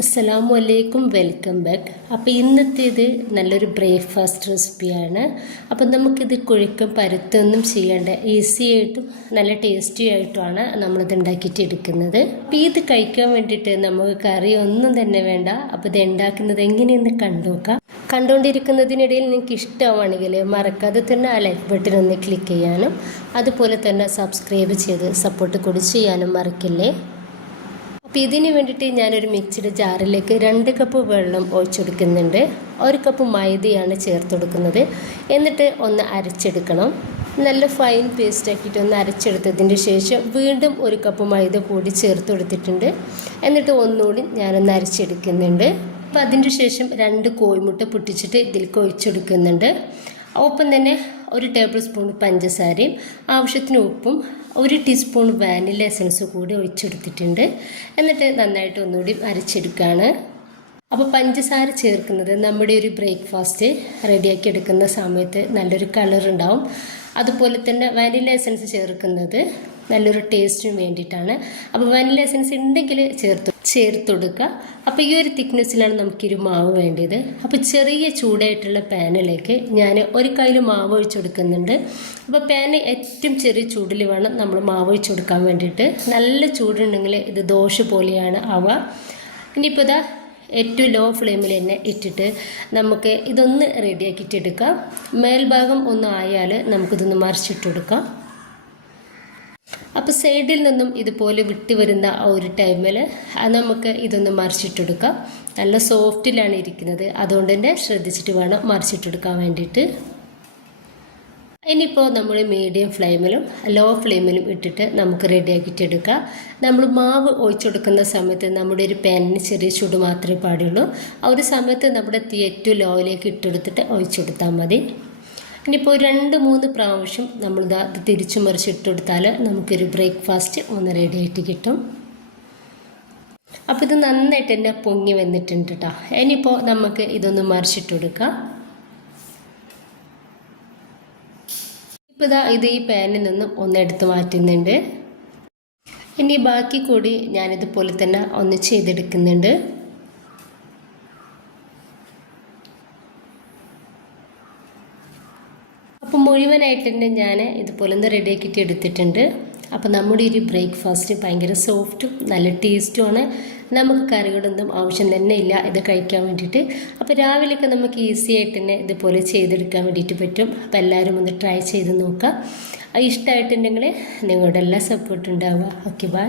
അസ്സലാമു അലൈക്കും, welcome back. അപ്പോൾ ഇന്നത്തേത് നല്ലൊരു ബ്രേക്ക്ഫാസ്റ്റ് റെസിപ്പിയാണ്. അപ്പം നമുക്കിത് കുഴക്കും പരുത്തൊന്നും ചെയ്യേണ്ട, ഈസി ആയിട്ടും നല്ല ടേസ്റ്റി ആയിട്ടുമാണ് നമ്മളിത് ഉണ്ടാക്കിയിട്ട് എടുക്കുന്നത്. അപ്പോൾ ഇത് കഴിക്കാൻ വേണ്ടിയിട്ട് നമുക്ക് കറി ഒന്നും തന്നെ വേണ്ട. അപ്പോൾ ഇത് ഉണ്ടാക്കുന്നത് എങ്ങനെയെന്ന് കണ്ടുനോക്കാം. കണ്ടുകൊണ്ടിരിക്കുന്നതിനിടയിൽ നിങ്ങൾക്ക് ഇഷ്ടമാണെങ്കിൽ മറക്കാതെ തന്നെ ആ ലൈക്ക് ബട്ടൺ ഒന്ന് ക്ലിക്ക് ചെയ്യാനും അതുപോലെ തന്നെ സബ്സ്ക്രൈബ് ചെയ്ത് സപ്പോർട്ട് കൂടി ചെയ്യാനും മറക്കില്ലേ. അപ്പോൾ ഇതിന് വേണ്ടിയിട്ട് ഞാനൊരു മിക്സിയുടെ ജാറിലേക്ക് 2 കപ്പ് വെള്ളം ഒഴിച്ചെടുക്കുന്നുണ്ട്. 1 കപ്പ് മൈദയാണ് ചേർത്ത് കൊടുക്കുന്നത്. എന്നിട്ട് ഒന്ന് അരച്ചെടുക്കണം. നല്ല ഫൈൻ പേസ്റ്റ് ആക്കിയിട്ട് ഒന്ന് അരച്ചെടുത്തതിന് ശേഷം വീണ്ടും 1 കപ്പ് മൈദ കൂടി ചേർത്ത് കൊടുത്തിട്ടുണ്ട്. എന്നിട്ട് ഒന്നുകൂടി ഞാനൊന്ന് അരച്ചെടുക്കുന്നുണ്ട്. അപ്പോൾ അതിൻ്റെ ശേഷം 2 കോഴിമുട്ട പൊട്ടിച്ചിട്ട് ഇതിലേക്ക് ഒഴിച്ചെടുക്കുന്നുണ്ട്. ഒപ്പം തന്നെ 1 ടേബിൾ സ്പൂൺ പഞ്ചസാരയും ആവശ്യത്തിന് ഉപ്പും 1 ടീസ്പൂൺ വാനില എസൻസ് കൂടി ഒഴിച്ചെടുത്തിട്ടുണ്ട്. എന്നിട്ട് നന്നായിട്ട് ഒന്നുകൂടി അരച്ചെടുക്കുകയാണ്. അപ്പോൾ പഞ്ചസാര ചേർക്കുന്നത് നമ്മുടെ ഒരു ബ്രേക്ക്ഫാസ്റ്റ് റെഡിയാക്കി എടുക്കുന്ന സമയത്ത് നല്ലൊരു കളർ ഉണ്ടാവും. അതുപോലെ തന്നെ വാനില എസൻസ് ചേർക്കുന്നത് നല്ലൊരു ടേസ്റ്റിന് വേണ്ടിയിട്ടാണ്. അപ്പോൾ വാനില എസൻസ് ഉണ്ടെങ്കിൽ ചേർത്ത് കൊടുക്കുക. അപ്പോൾ ഈ ഒരു തിക്നെസ്സിലാണ് നമുക്കൊരു മാവ് വേണ്ടത്. അപ്പോൾ ചെറിയ ചൂടായിട്ടുള്ള പാനിലേക്ക് ഞാൻ 1 കയ്യിൽ മാവ് ഒഴിച്ചു കൊടുക്കുന്നുണ്ട്. അപ്പോൾ പാന് ഏറ്റവും ചെറിയ ചൂടിൽ വേണം നമ്മൾ മാവ് ഒഴിച്ചു കൊടുക്കാൻ വേണ്ടിയിട്ട്. നല്ല ചൂടുണ്ടെങ്കിൽ ഇത് ദോശ പോലെയാണ് ആവുക. ഇനിയിപ്പോൾ ഇതാ ഏറ്റവും ലോ ഫ്ലെയിമിൽ തന്നെ ഇട്ടിട്ട് നമുക്ക് ഇതൊന്ന് റെഡിയാക്കിയിട്ട് എടുക്കാം. മേൽഭാഗം ഒന്ന് ആയാൽ നമുക്കിതൊന്ന് മറിച്ചിട്ട് കൊടുക്കാം. അപ്പോൾ സൈഡിൽ നിന്നും ഇതുപോലെ വിട്ട് വരുന്ന ആ ഒരു ടൈമിൽ നമുക്ക് ഇതൊന്ന് മറിച്ചിട്ടെടുക്കാം. നല്ല സോഫ്റ്റിലാണ് ഇരിക്കുന്നത്, അതുകൊണ്ട് തന്നെ ശ്രദ്ധിച്ചിട്ട് വേണം മറിച്ചിട്ടെടുക്കാൻ വേണ്ടിയിട്ട്. ഇനിയിപ്പോൾ നമ്മൾ മീഡിയം ഫ്ലെയിമിലും ലോ ഫ്ലെയിമിലും ഇട്ടിട്ട് നമുക്ക് റെഡിയാക്കിയിട്ട് എടുക്കാം. നമ്മൾ മാവ് ഒഴിച്ചെടുക്കുന്ന സമയത്ത് നമ്മുടെ ഒരു പാനിന് ചെറിയ ചൂട് മാത്രമേ പാടുള്ളൂ. ആ ഒരു സമയത്ത് നമ്മുടെ തീ ഏറ്റവും ലോയിലേക്ക് ഇട്ടെടുത്തിട്ട് ഒഴിച്ചെടുത്താൽ മതി. ഇനിയിപ്പോൾ 2-3 പ്രാവശ്യം നമ്മളിത് തിരിച്ചു മറിച്ചിട്ട് കൊടുത്താൽ നമുക്കൊരു ബ്രേക്ക്ഫാസ്റ്റ് ഒന്ന് റെഡി ആയിട്ട് കിട്ടും. അപ്പോൾ ഇത് നന്നായിട്ട് തന്നെ പൊങ്ങി വന്നിട്ടുണ്ട് കേട്ടോ. ഇനിയിപ്പോൾ നമുക്ക് ഇതൊന്ന് മറിച്ചിട്ട് കൊടുക്കാം. ഇപ്പോൾ ഇത് ഈ പാനിൽ നിന്നും ഒന്ന് എടുത്ത് മാറ്റുന്നുണ്ട്. ഇനി ബാക്കി കൂടി ഞാനിതുപോലെ തന്നെ ഒന്ന് ചെയ്തെടുക്കുന്നുണ്ട്. അപ്പോൾ മുഴുവനായിട്ട് തന്നെ ഞാൻ ഇതുപോലെ ഒന്ന് റെഡിയാക്കിയിട്ട് എടുത്തിട്ടുണ്ട്. അപ്പോൾ നമ്മുടെ ഒരു ബ്രേക്ക്ഫാസ്റ്റ് ഭയങ്കര സോഫ്റ്റും നല്ല ടേസ്റ്റുമാണ്. നമുക്ക് കറികളൊന്നും ആവശ്യം തന്നെ ഇല്ല ഇത് കഴിക്കാൻ വേണ്ടിയിട്ട്. അപ്പോൾ രാവിലെയൊക്കെ നമുക്ക് ഈസി ആയിട്ട് തന്നെ ഇതുപോലെ ചെയ്തെടുക്കാൻ വേണ്ടിയിട്ട് പറ്റും. അപ്പോൾ എല്ലാവരും ഒന്ന് ട്രൈ ചെയ്ത് നോക്കാം. ഇഷ്ടമായിട്ടുണ്ടെങ്കിൽ നിങ്ങളുടെ എല്ലാ സപ്പോർട്ടും ഉണ്ടാവുക. Okay, by.